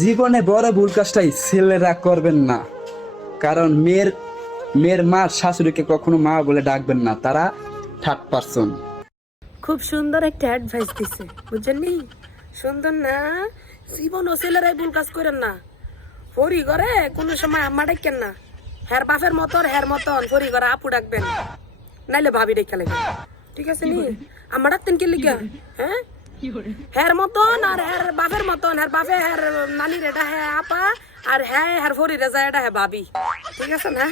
জীবনে বড় ভুল কাজটাই ছেলেরা করবেন না। কারণ মেয়ের মেয়ের মা শাশুড়িকে কখনো মা বলে ডাকবেন না তারা থার্ড পারসন। খুব সুন্দর একটা অ্যাডভাইস দিছে বুঝছেন নি? সুন্দর না? জীবন ও ছেলেরাই ভুল কাজ করেন না। ফরি করে কোনো সময় আম্মা ডাকেন না। হ্যার বাপের মতন হ্যার মতন ফরি করে আপু ডাকবেন। নাইলে ভাবি ডেকে লাগবে। ঠিক আছে নি? আম্মা ডাকতেন কি লিখে হ্যাঁ? হ্যার মতন আর হ্যার বাপের মতন হ্যার বাপে হ্যার নানির এটা হ্যাঁ আপা আর হ্যাঁ হ্যার ফরি রেজা এটা হ্যাঁ ভাবি ঠিক আছে না?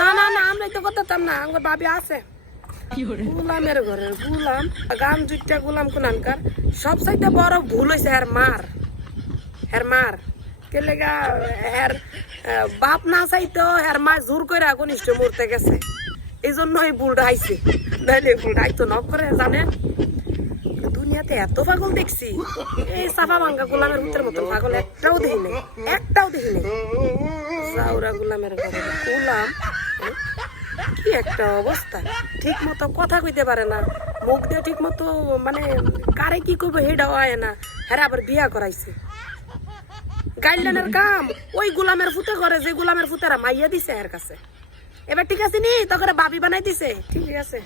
না না না আমরা তো করতাম না আমার ভাবি আছে। গুলামের ঘরের গুলাম গান জুটটা গুলাম কোনানকার সব সাইডে বড় ভুল হয়েছে হের মার। হের মার। কে লেগা হের বাপ না চাইতো হের মা জোর করে ঘনিষ্ঠ মরতে গেছে। এই জন্য এই ভুলটা আইছে নাইলে আইতো নক করে, জানেন? দুনিয়াতে এত পাগল দেখছি। এই সাফা ভাঙ্গা গোলামের ভিতর মতো পাগল, একটাও দেখি নাই, একটাও দেখি নাই। জাউরা গোলামের গোলাম? হ্যাঁ? কি একটা অবস্থা, ঠিক মতো কথা কইতে পারে না। মুখ দিয়ে ঠিক মতো মানে কারে কি করব হেটাও আয় না। হ্যাঁ আবার বিয়া করাইছে। গাইডলাইনের কাম, ওই গোলামের ফুতে করে, যে গোলামের ফুতেরা মাইয়া দিছে এর কাছে। এবার ঠিক আছে নি? তখন বাবি বানাই দিছে। ঠিক আছে।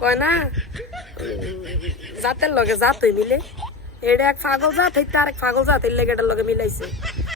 কয় না? জাতের লগে জাতই মিলে। এটা এক ফাগল জাত আর এক ফাগল জাত, এর লেগে এটার লগে মিলাইছে।